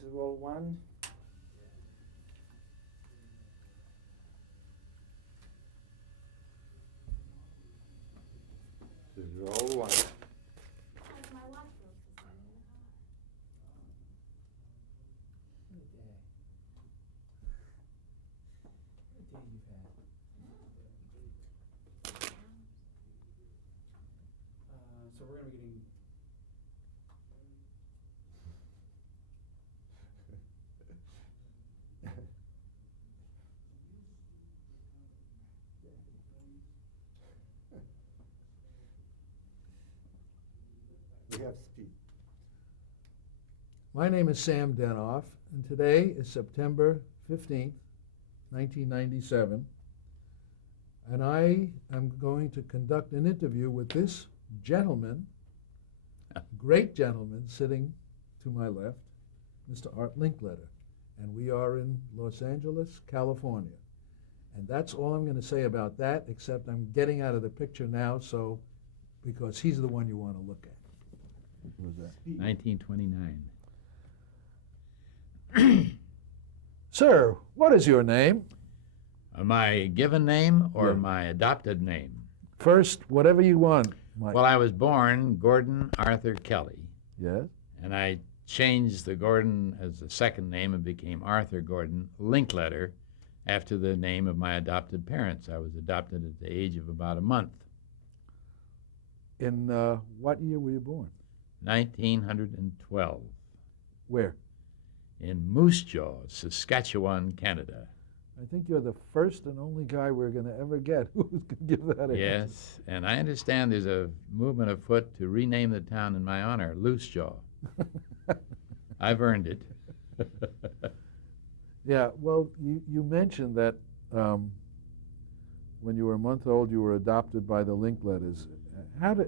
This is roll one. This is roll one. My watch broke this morning. What a day. What a day you've had. So we're going to be getting. We have speed. My name is Sam Denoff, and today is September 15th, 1997, and I am going to conduct an interview with this gentleman, great gentleman sitting to my left, Mr. Art Linkletter, and we are in Los Angeles, California. And that's all I'm going to say about that, except I'm getting out of the picture now, so because he's the one you want to look at. What was that? 1929. Sir, what is your name? My given name or Yeah. my adopted name? First, whatever you want, Mike. Well, I was born Gordon Arthur Kelly, Yes? and I changed the Gordon as the second name and became Arthur Gordon Linkletter after the name of my adopted parents. I was adopted at the age of about a month, In what year were you born? 1912, Where? in Moose Jaw, Saskatchewan, Canada. I think you're the first and only guy we're going to ever get who's going to give that answer. Yes, and I understand there's a movement afoot to rename the town in my honor, Loose Jaw. I've earned it. Yeah, well, you mentioned that when you were a month old, you were adopted by the Linkletters. How do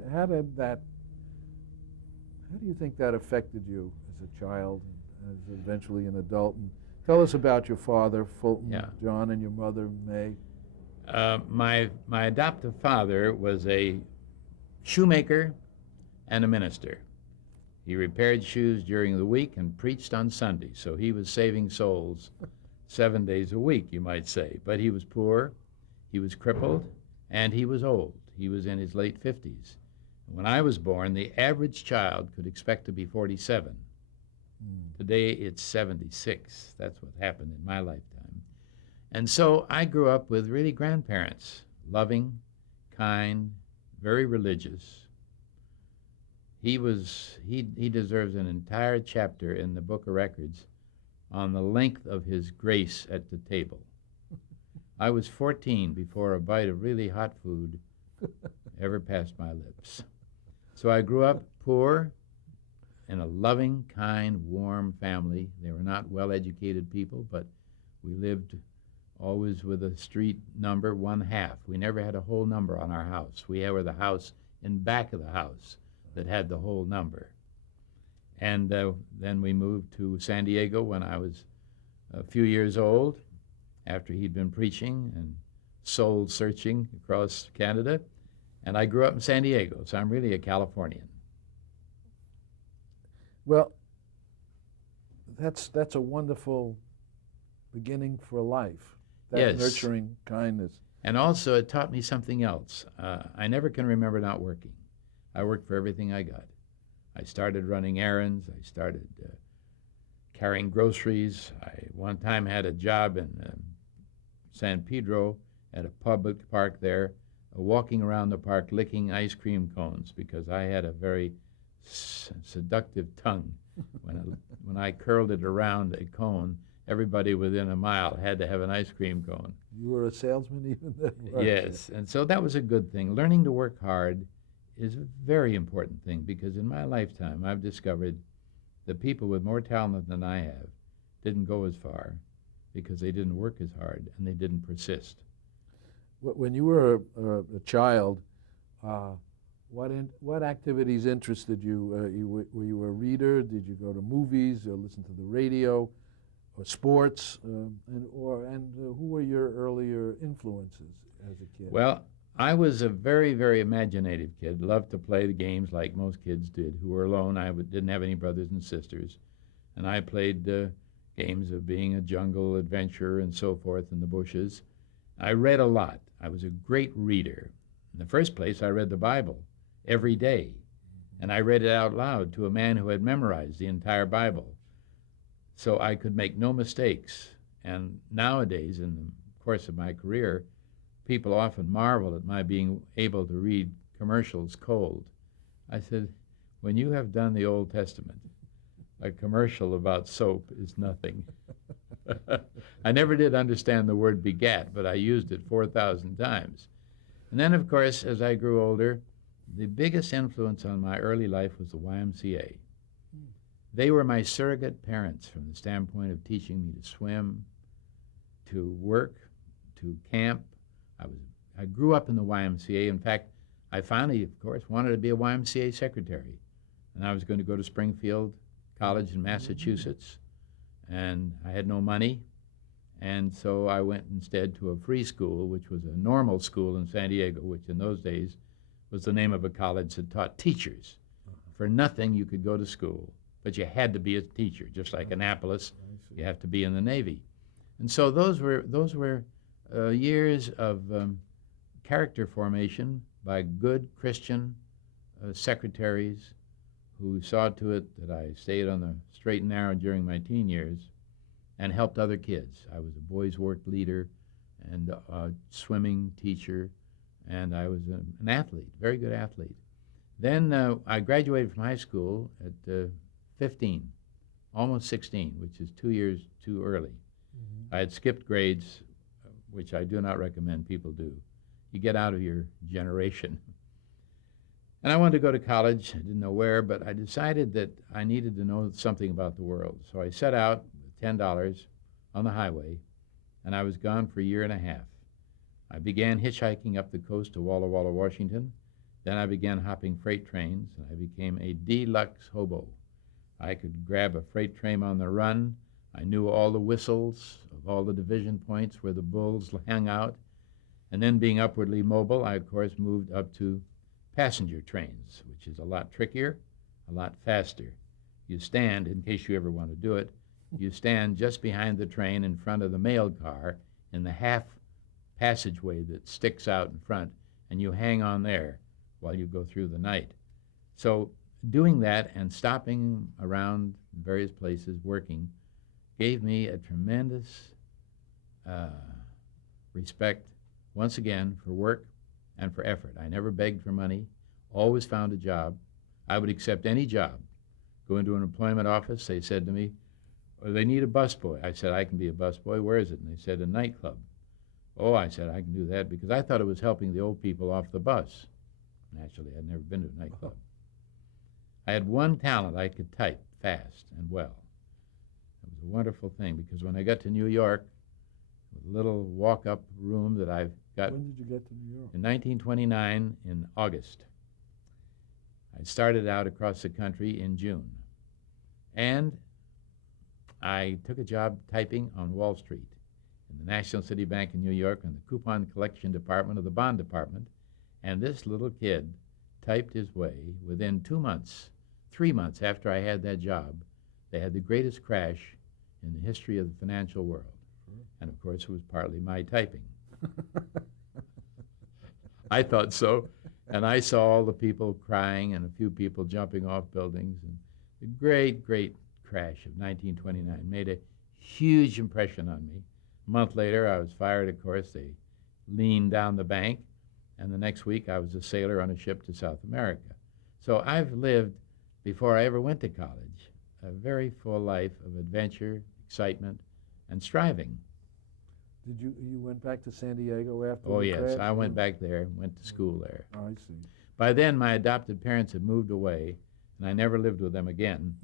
you think that affected you as a child, and as eventually an adult? And tell us about your father, Fulton Yeah. John, and your mother, May. My adoptive father was a shoemaker and a minister. He repaired shoes during the week and preached on Sunday, so he was saving souls 7 days a week, you might say. But he was poor, he was crippled, and he was old. He was in his late 50s. When I was born, the average child could expect to be 47. Today, it's 76. That's what happened in my lifetime. And so I grew up with really grandparents, loving, kind, very religious. He deserves an entire chapter in the Book of Records on the length of his grace at the table. I was 14 before a bite of really hot food ever passed my lips. So I grew up poor in a loving, kind, warm family. They were not well-educated people, but we lived always with a street number 1/2. We never had a whole number on our house. We were the house in back of the house that had the whole number. And then we moved to San Diego when I was a few years old, after he'd been preaching and soul searching across Canada. And I grew up in San Diego, so I'm really a Californian. Well, that's a wonderful beginning for life. That Yes. nurturing kindness. And also, it taught me something else. I never can remember not working. I worked for everything I got. I started running errands. I started carrying groceries. I one time had a job in San Pedro at a public park there, walking around the park licking ice cream cones because I had a very seductive tongue. When I curled it around a cone, everybody within a mile had to have an ice cream cone. You were a salesman even then? Yes, and so that was a good thing. Learning to work hard is a very important thing because in my lifetime I've discovered that people with more talent than I have didn't go as far because they didn't work as hard and they didn't persist. When you were a child, what activities interested you? Were you a reader? Did you go to movies or listen to the radio, or sports? Who were your earlier influences as a kid? Well, I was a very, very imaginative kid. Loved to play the games like most kids did who were alone. I didn't have any brothers and sisters. and I played games of being a jungle adventurer and so forth in the bushes. I read a lot. I was a great reader. In the first place, I read the Bible every day, and I read it out loud to a man who had memorized the entire Bible, so I could make no mistakes. And nowadays, in the course of my career, people often marvel at my being able to read commercials cold. I said, when you have done the Old Testament, a commercial about soap is nothing. I never did understand the word begat, but I used it 4,000 times. And then, of course, as I grew older, the biggest influence on my early life was the YMCA. They were my surrogate parents from the standpoint of teaching me to swim, to work, to camp. I grew up in the YMCA. In fact, I finally, of course, wanted to be a YMCA secretary. And I was going to go to Springfield College in Massachusetts. And I had no money. And so I went instead to a free school, which was a normal school in San Diego, which in those days was the name of a college that taught teachers. For nothing, you could go to school, but you had to be a teacher, just like Annapolis. You have to be in the Navy. And so those were years of character formation by good Christian secretaries who saw to it that I stayed on the straight and narrow during my teen years and helped other kids. I was a boys' work leader and a swimming teacher, and I was an athlete, very good athlete. Then I graduated from high school at 15, almost 16, which is 2 years too early. I had skipped grades, which I do not recommend people do. You get out of your generation. And I wanted to go to college. I didn't know where, but I decided that I needed to know something about the world. So I set out with $10 on the highway, and I was gone for a year and a half. I began hitchhiking up the coast to Walla Walla, Washington. Then I began hopping freight trains, and I became a deluxe hobo. I could grab a freight train on the run. I knew all the whistles of all the division points where the bulls hung out. And then being upwardly mobile, I, of course, moved up to passenger trains, which is a lot trickier, a lot faster. You stand, in case you ever want to do it, you stand just behind the train in front of the mail car in the half passageway that sticks out in front, and you hang on there while you go through the night. So doing that and stopping around various places, working, gave me a tremendous respect, once again, for work and for effort. I never begged for money, always found a job. I would accept any job. Go into an employment office, they said to me, oh, they need a busboy. I said, I can be a busboy. Where is it? And they said, a nightclub. Oh, I said, I can do that because I thought it was helping the old people off the bus. Naturally, I'd never been to a nightclub. I had one talent. I could type fast and well. It was a wonderful thing because when I got to New York, a little walk-up room that I've got. When did you get to New York? In 1929, in August. I started out across the country in June. And I took a job typing on Wall Street in the National City Bank in New York in the coupon collection department of the bond department. And this little kid typed his way within 2 months, 3 months after I had that job. They had the greatest crash in the history of the financial world. And of course, it was partly my typing. I thought so. And I saw all the people crying and a few people jumping off buildings. And the great, great crash of 1929 made a huge impression on me. A month later, I was fired, of course. They leaned down the bank. And the next week, I was a sailor on a ship to South America. So I've lived, before I ever went to college, a very full life of adventure, excitement, and striving. Did you went back to San Diego after Oh, the yes, crash? I went back there, went to school there. Oh, I see. By then, my adopted parents had moved away, and I never lived with them again,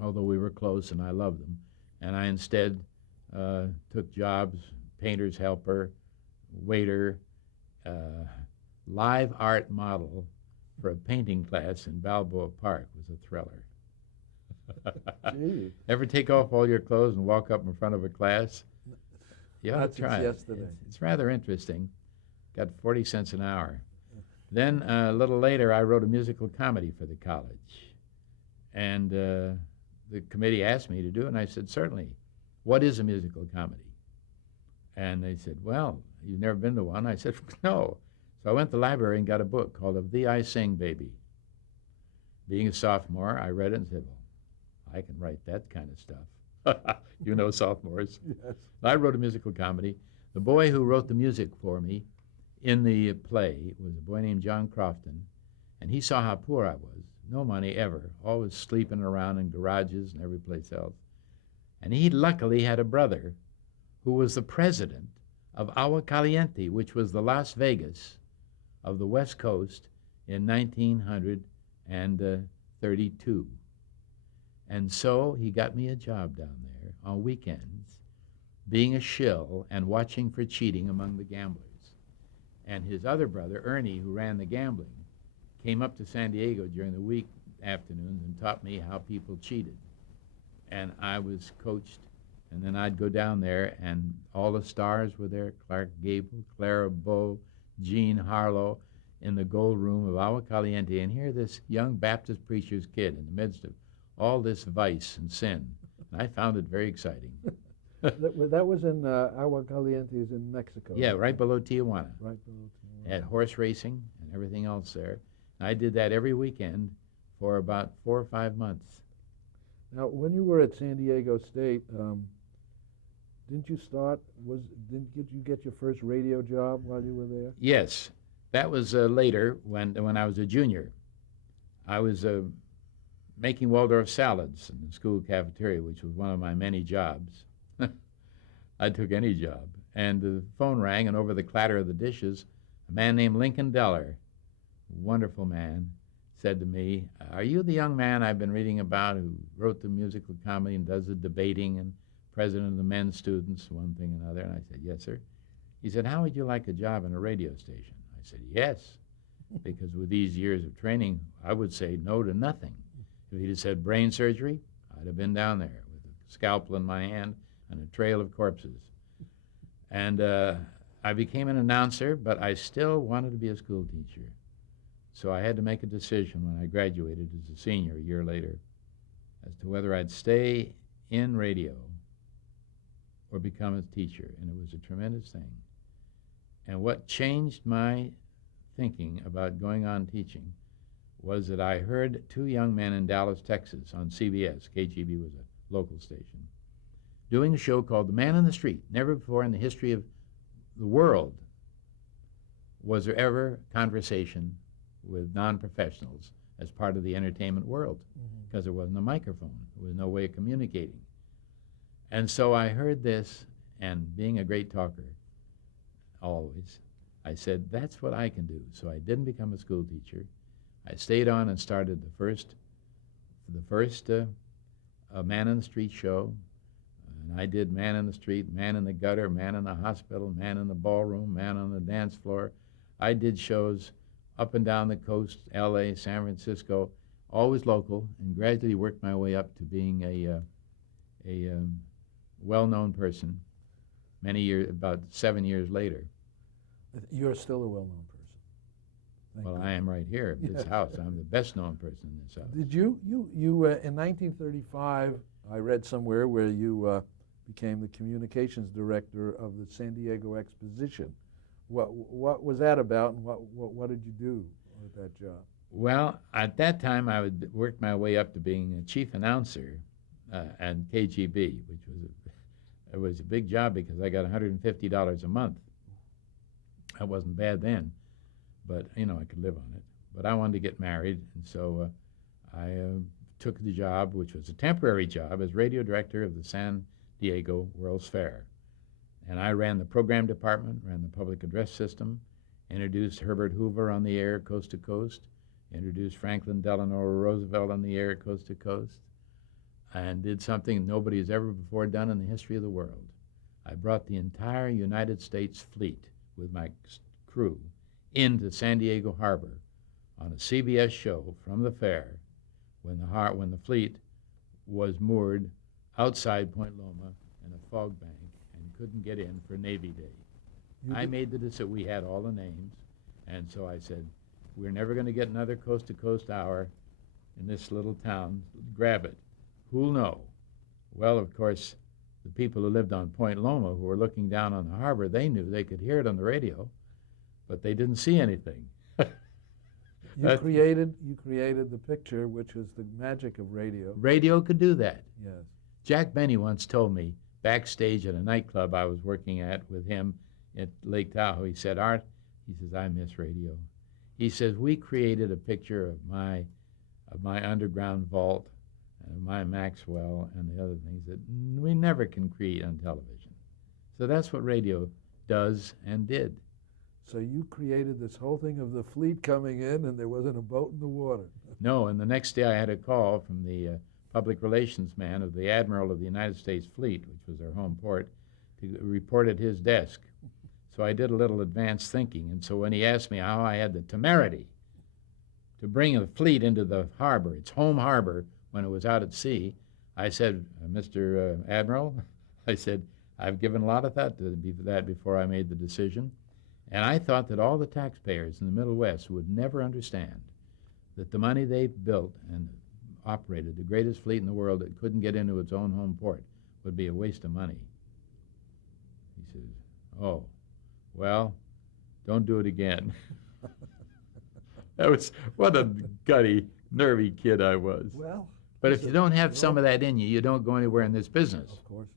although we were close and I loved them. And I instead took jobs, painter's helper, waiter, live art model for a painting class in Balboa Park. Was a thriller. Gee. Ever take off all your clothes and walk up in front of a class? You ought Not to try since it. yesterday. It's rather interesting. Got 40 cents an hour. Then a little later, I wrote a musical comedy for the college. And the committee asked me to do it, and I said, certainly. What is a musical comedy? And they said, well, you've never been to one? I said, no. So I went to the library and got a book called Of Thee I Sing, Baby. Being a sophomore, I read it and said, well, I can write that kind of stuff. You know sophomores. Yes. I wrote a musical comedy. The boy who wrote the music for me in the play was a boy named John Crofton, and he saw how poor I was. No money ever, always sleeping around in garages and every place else. And he luckily had a brother who was the president of Agua Caliente, which was the Las Vegas of the West Coast in 1932. And so he got me a job down there on weekends, being a shill and watching for cheating among the gamblers. And his other brother, Ernie, who ran the gambling, came up to San Diego during the week afternoons and taught me how people cheated. And I was coached, and then I'd go down there, and all the stars were there, Clark Gable, Clara Bow, Jean Harlow, in the gold room of Agua Caliente, and here this young Baptist preacher's kid in the midst of all this vice and sin. And I found it very exciting. That was in Agua Caliente is in Mexico. Yeah, right below Tijuana. Right below Tijuana. Had horse racing and everything else there. And I did that every weekend for about 4 or 5 months. Now, when you were at San Diego State, didn't you get your first radio job while you were there? Yes, that was later when I was a junior. I was making Waldorf salads in the school cafeteria, which was one of my many jobs. I took any job. And the phone rang, and over the clatter of the dishes, a man named Lincoln Deller, wonderful man, said to me, are you the young man I've been reading about who wrote the musical comedy and does the debating and president of the men's students, one thing and another? And I said, yes, sir. He said, how would you like a job in a radio station? I said, yes, because with these years of training, I would say no to nothing. If he'd have said brain surgery, I'd have been down there with a scalpel in my hand and a trail of corpses. And I became an announcer, but I still wanted to be a school teacher. So I had to make a decision when I graduated as a senior a year later as to whether I'd stay in radio or become a teacher, and it was a tremendous thing. And what changed my thinking about going on teaching was that I heard 2 young men in Dallas, Texas on CBS, KGB was a local station, doing a show called The Man in the Street. Never before in the history of the world was there ever conversation with non-professionals as part of the entertainment world, because there wasn't a microphone. There was no way of communicating. And so I heard this, and being a great talker, always, I said, that's what I can do. So I didn't become a school teacher. I stayed on and started the first Man in the Street show. And I did Man in the Street, Man in the Gutter, Man in the Hospital, Man in the Ballroom, Man on the Dance Floor. I did shows up and down the coast, L.A., San Francisco, always local, and gradually worked my way up to being a well-known person many years, about 7 years later. You're still a well-known person. Thank Well, you. I am right here at this house. I'm the best-known person in this house. Did you in 1935, I read somewhere where you became the communications director of the San Diego Exposition. What was that about, and what did you do with that job? Well, at that time, I would work my way up to being a chief announcer at KGB, which was a big job because I got $150 a month. That wasn't bad then, but I could live on it. But I wanted to get married, and so I took the job, which was a temporary job, as radio director of the San Diego World's Fair. And I ran the program department, ran the public address system, introduced Herbert Hoover on the air coast to coast, introduced Franklin Delano Roosevelt on the air coast to coast, and did something nobody has ever before done in the history of the world. I brought the entire United States fleet with my crew into San Diego Harbor on a CBS show from the fair when the fleet was moored outside Point Loma in a fog bank and couldn't get in for Navy Day. I made the decision. We had all the names, and so I said, we're never going to get another coast-to-coast hour in this little town. Grab it. Who'll know? Well, of course, the people who lived on Point Loma, who were looking down on the harbor, they knew they could hear it on the radio, but they didn't see anything. You created the picture, which was the magic of radio. Radio could do that. Yes. Jack Benny once told me backstage at a nightclub I was working at with him at Lake Tahoe, he said, Art, he says, I miss radio. He says, we created a picture of my underground vault and of my Maxwell and the other things that we never can create on television. So that's what radio does and did. So you created this whole thing of the fleet coming in, and there wasn't a boat in the water. No, and the next day I had a call from the public relations man of the Admiral of the United States Fleet, which was our home port, to report at his desk. So I did a little advanced thinking, and so when he asked me how I had the temerity to bring a fleet into the harbor, its home harbor, when it was out at sea, I said, Mr. Admiral, I said, I've given a lot of thought to that before I made the decision. And I thought that all the taxpayers in the Middle West would never understand that the money they built and operated, the greatest fleet in the world that couldn't get into its own home port, would be a waste of money. He says, oh, well, don't do it again. That was, what a gutty, nervy kid I was. Well, But if you don't have some of that in you, you don't go anywhere in this business. of course.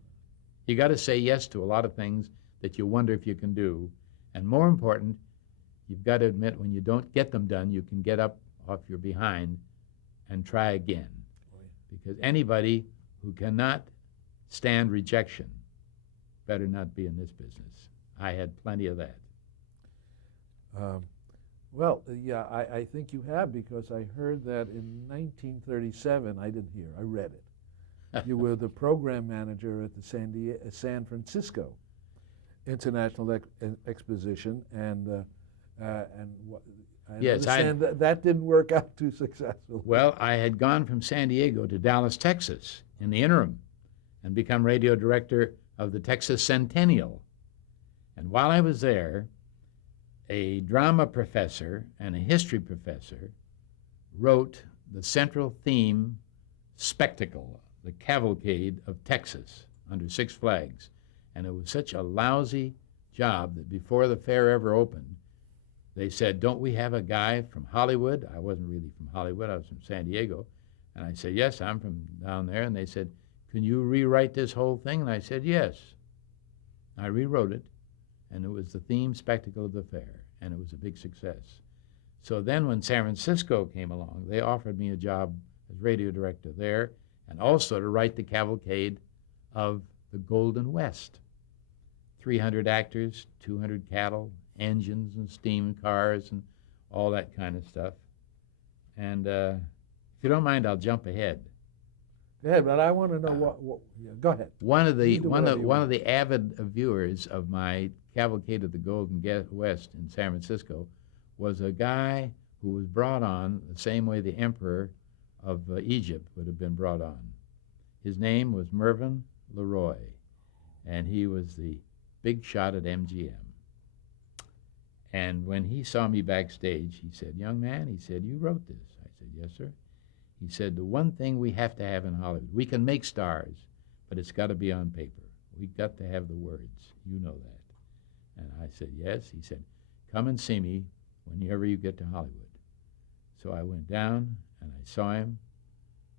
You got to say yes to a lot of things that you wonder if you can do. And more important, you've got to admit when you don't get them done, you can get up off your behind and try again. Because anybody who cannot stand rejection better not be in this business. I had plenty of that. Well, yeah, I think you have, because I heard that in 1937, I didn't hear, I read it. You were the program manager at the San Francisco International Exposition, and I Yes, understand that didn't work out too successfully. Well, I had gone from San Diego to Dallas, Texas in the interim and become radio director of the Texas Centennial. And while I was there, a drama professor and a history professor wrote the central theme spectacle, the cavalcade of Texas under Six Flags. And it was such a lousy job that before the fair ever opened, they said, don't we have a guy from Hollywood? I wasn't really from Hollywood, I was from San Diego. And I said, yes, I'm from down there. And they said, can you rewrite this whole thing? And I said, yes. I rewrote it, and it was the theme spectacle of the fair, and it was a big success. So then when San Francisco came along, they offered me a job as radio director there, and also to write the cavalcade of the Golden West. 300 actors, 200 cattle, engines and steam cars and all that kind of stuff. And if you don't mind, I'll jump ahead. Go ahead, but I want to know yeah, go ahead. One of You do whatever you one want. of the avid viewers of my cavalcade of the Golden West in San Francisco was a guy who was brought on the same way the emperor of Egypt would have been brought on. His name was Mervyn LeRoy, and he was the big shot at MGM. And when he saw me backstage, he said, young man, he said, you wrote this. I said, yes, sir. He said, the one thing we have to have in Hollywood, we can make stars, but it's got to be on paper. We've got to have the words. You know that. And I said, yes. He said, come and see me whenever you get to Hollywood. So I went down and I saw him.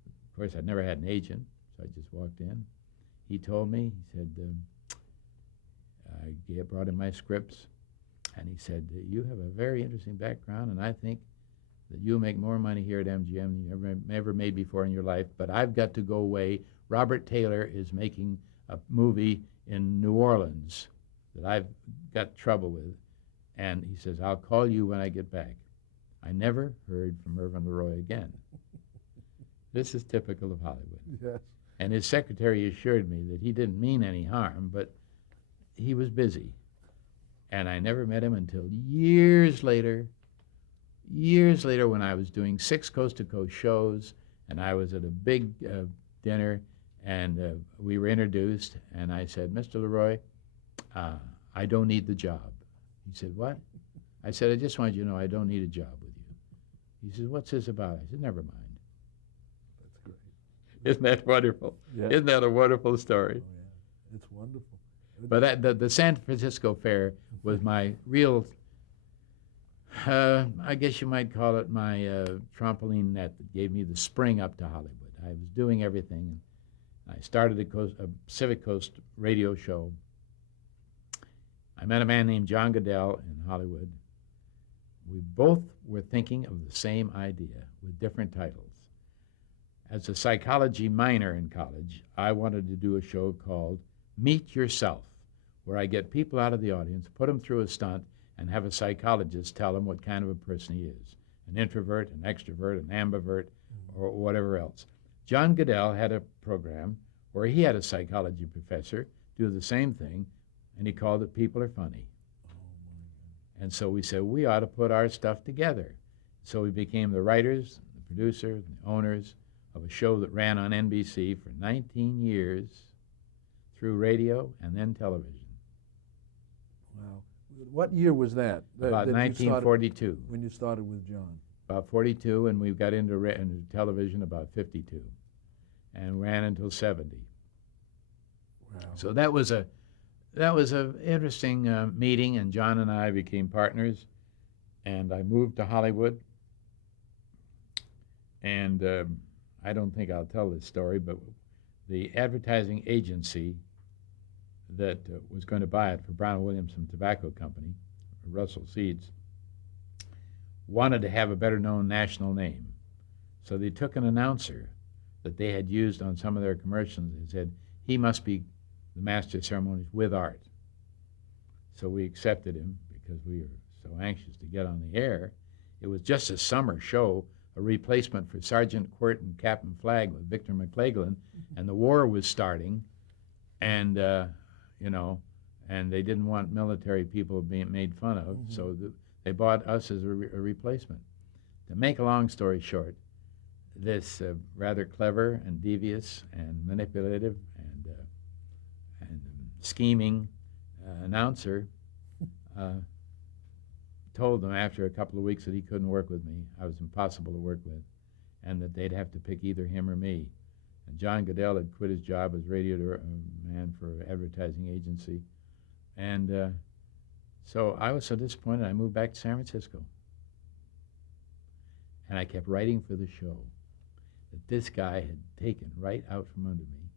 Of course, I'd never had an agent, so I just walked in. He told me, he said, I brought him my scripts, and he said, you have a very interesting background, and I think that you'll make more money here at MGM than you ever made before in your life, but I've got to go away. Robert Taylor is making a movie in New Orleans that I've got trouble with, and he says, I'll call you when I get back. I never heard from Mervyn LeRoy again. This is typical of Hollywood. Yes. And his secretary assured me that he didn't mean any harm, but he was busy. And I never met him until years later when I was doing 6 coast-to-coast shows, and I was at a big dinner, and we were introduced, and I said, Mr. LeRoy, I don't need the job. He said, what? I said, I just want you to know I don't need a job with you. He said, what's this about? I said, never mind. That's great. Isn't that wonderful? Yeah. Isn't that a wonderful Oh, story? yeah. It's wonderful. But the San Francisco Fair was my real, I guess you might call it my trampoline net that gave me the spring up to Hollywood. I was doing everything. I started a Pacific Coast radio show. I met a man named John Goodell in Hollywood. We both were thinking of the same idea with different titles. As a psychology minor in college, I wanted to do a show called Meet Yourself, where I get people out of the audience, put them through a stunt, and have a psychologist tell them what kind of a person he is, an introvert, an extrovert, an ambivert, or whatever else. John Goodell had a program where he had a psychology professor do the same thing, and he called it People Are Funny. And so we said, we ought to put our stuff together. So we became the writers, the producers, the owners of a show that ran on NBC for 19 years through radio and then television. Wow. What year was that? About that you started- 1942. when you started with John? About 42, and we got into television about 52, and ran until 70. Wow. So that was a interesting meeting, and John and I became partners, and I moved to Hollywood, and I don't think I'll tell this story, but the advertising agency that was going to buy it for Brown Williamson Tobacco Company, Russell Seeds, wanted to have a better known national name. So they took an announcer that they had used on some of their commercials and said, he must be the master of ceremonies with art. So we accepted him because we were so anxious to get on the air. It was just a summer show, a replacement for Sergeant Quirt and Captain Flagg with Victor McLaglen, and the war was starting, and and they didn't want military people being made fun of, so they bought us as a replacement. To make a long story short, this rather clever and devious and manipulative and scheming announcer told them after a couple of weeks that he couldn't work with me. I was impossible to work with, and that they'd have to pick either him or me. And John Goodell had quit his job as radio man for an advertising agency, and so I was so disappointed I moved back to San Francisco. And I kept writing for the show that this guy had taken right out from under me.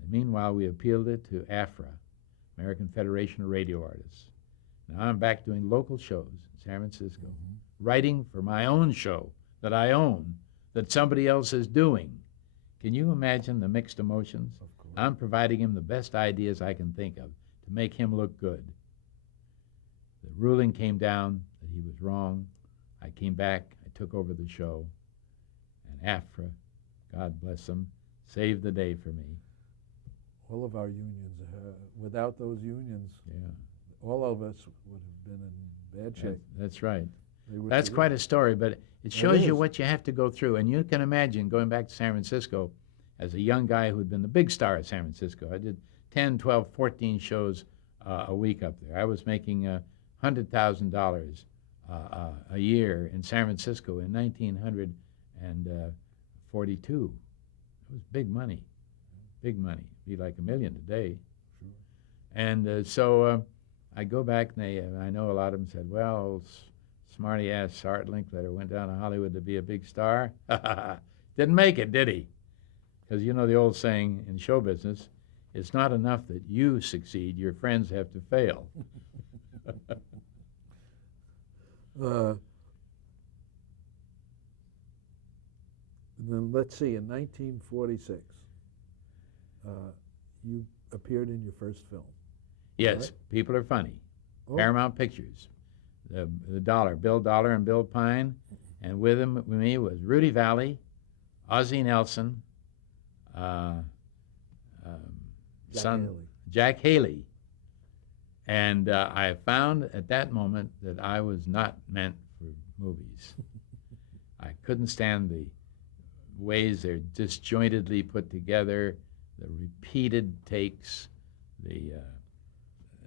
And meanwhile, we appealed it to AFRA, American Federation of Radio Artists. Now I'm back doing local shows in San Francisco, writing for my own show that I own, that somebody else is doing. Can you imagine the mixed emotions? Of course. I'm providing him the best ideas I can think of to make him look good. The ruling came down that he was wrong. I came back, I took over the show, and AFRA, God bless them, saved the day for me. All of our unions, without those unions, Yeah, all of us would have been in bad shape. that's right. They were That's quite a story, but it shows is. you what you have to go through. And you can imagine going back to San Francisco as a young guy who'd been the big star of San Francisco. I did 10, 12, 14 shows a week up there. I was making $100,000 a year in San Francisco in 1942. It was big money, big money. It'd be like $1 million today. Sure. And so I go back, and I know a lot of them said, well, old smarty-ass Art Linkletter went down to Hollywood to be a big star. Didn't make it, did he? Because you know the old saying in show business, it's not enough that you succeed, your friends have to fail. Then let's see, in 1946, you appeared in your first film. Yes, Right. People Are Funny. Oh. Paramount Pictures. The Dollar, Bill Dollar and Bill Pine. And with me was Rudy Valley, Ozzie Nelson, Jack Haley. And I found at that moment that I was not meant for movies. I couldn't stand the ways they're disjointedly put together, the repeated takes,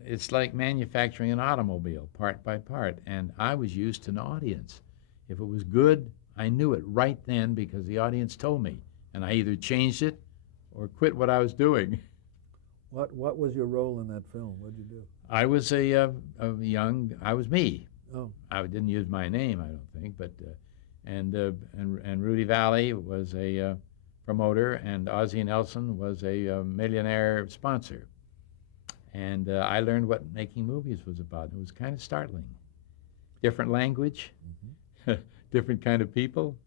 it's like manufacturing an automobile part by part, and I was used to an audience. If it was good, I knew it right then because the audience told me and I either changed it or quit what I was doing. What was your role in that film? What did you do? I was I was me. Oh, I didn't use my name, I don't think, but and Rudy Valley was a promoter, and Ozzie Nelson was a millionaire sponsor. And I learned what making movies was about. It was kind of startling. Different language, different kind of people,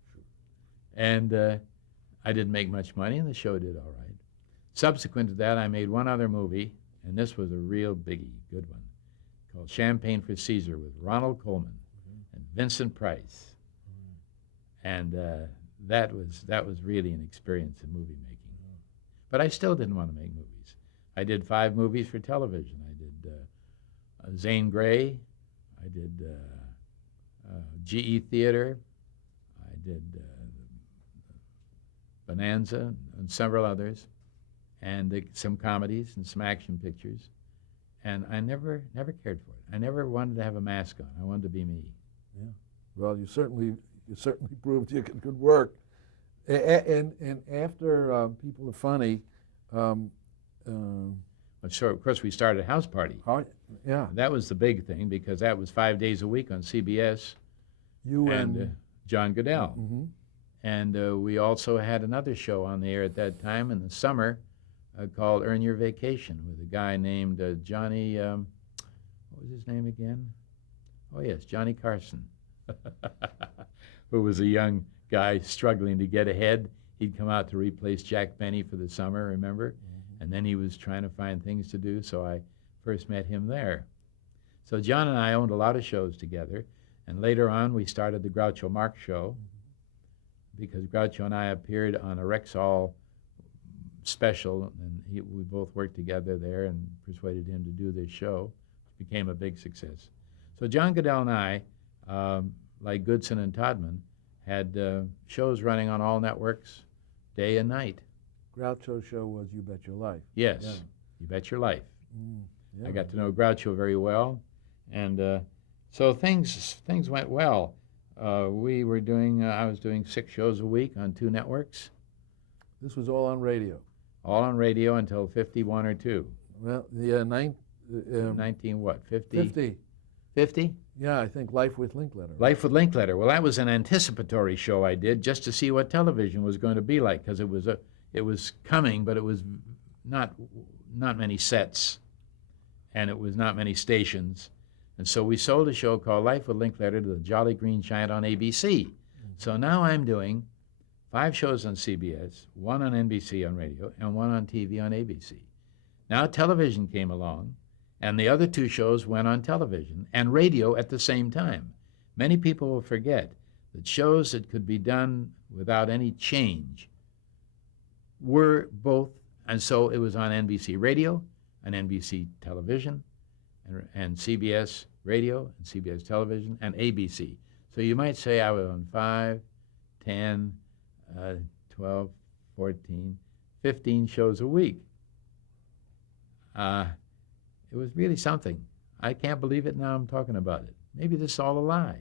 and I didn't make much money, and the show did all right. Subsequent to that, I made one other movie, and this was a real biggie, good one, called Champagne for Caesar with Ronald Colman and Vincent Price. And that was really an experience in movie making. But I still didn't want to make movies. I did 5 movies for television. I did Zane Grey. I did GE Theater. I did Bonanza and several others, and some comedies and some action pictures. And I never cared for it. I never wanted to have a mask on. I wanted to be me. yeah. Well, you certainly proved you could work. And after People Are Funny, So, of course, we started House Party. yeah, That was the big thing because that was 5 days a week on CBS. you and John Goodell. Mhm. And we also had another show on the air at that time in the summer called Earn Your Vacation with a guy named Johnny, what was his name again? Oh, yes, Johnny Carson, who was a young guy struggling to get ahead. He'd come out to replace Jack Benny for the summer, remember? And then he was trying to find things to do, so I first met him there. So John and I owned a lot of shows together, and later on we started the Groucho Marx show because Groucho and I appeared on a Rexall special, and we both worked together there and persuaded him to do this show, which became a big success. So John Goodell and I, like Goodson and Todman, had shows running on all networks day and night. Groucho show was You Bet Your Life. Yes, Yeah. You bet your life. Yeah. I got to know Groucho very well, and so things went well. I was doing 6 shows a week on 2 networks, This was all on radio. all on radio until 51 or 2. Well, the 19 what, 50? 50. 50? Yeah, I think Life with Linkletter. Life with Linkletter. Well, that was an anticipatory show I did just to see what television was going to be like, because it was coming, but it was not many sets, and it was not many stations. And so we sold a show called Life with Linkletter to the Jolly Green Giant on ABC. So now I'm doing 5 shows on CBS, 1 on NBC on radio, and 1 on TV on ABC. Now television came along, and the other 2 shows went on television and radio at the same time. Many people will forget that shows that could be done without any change were both, and so it was on NBC radio and NBC television and CBS radio and CBS television and ABC. So you might say I was on 5, 10, 12, 14, 15 shows a week. It was really something. I can't believe it now I'm talking about it. Maybe this is all a lie.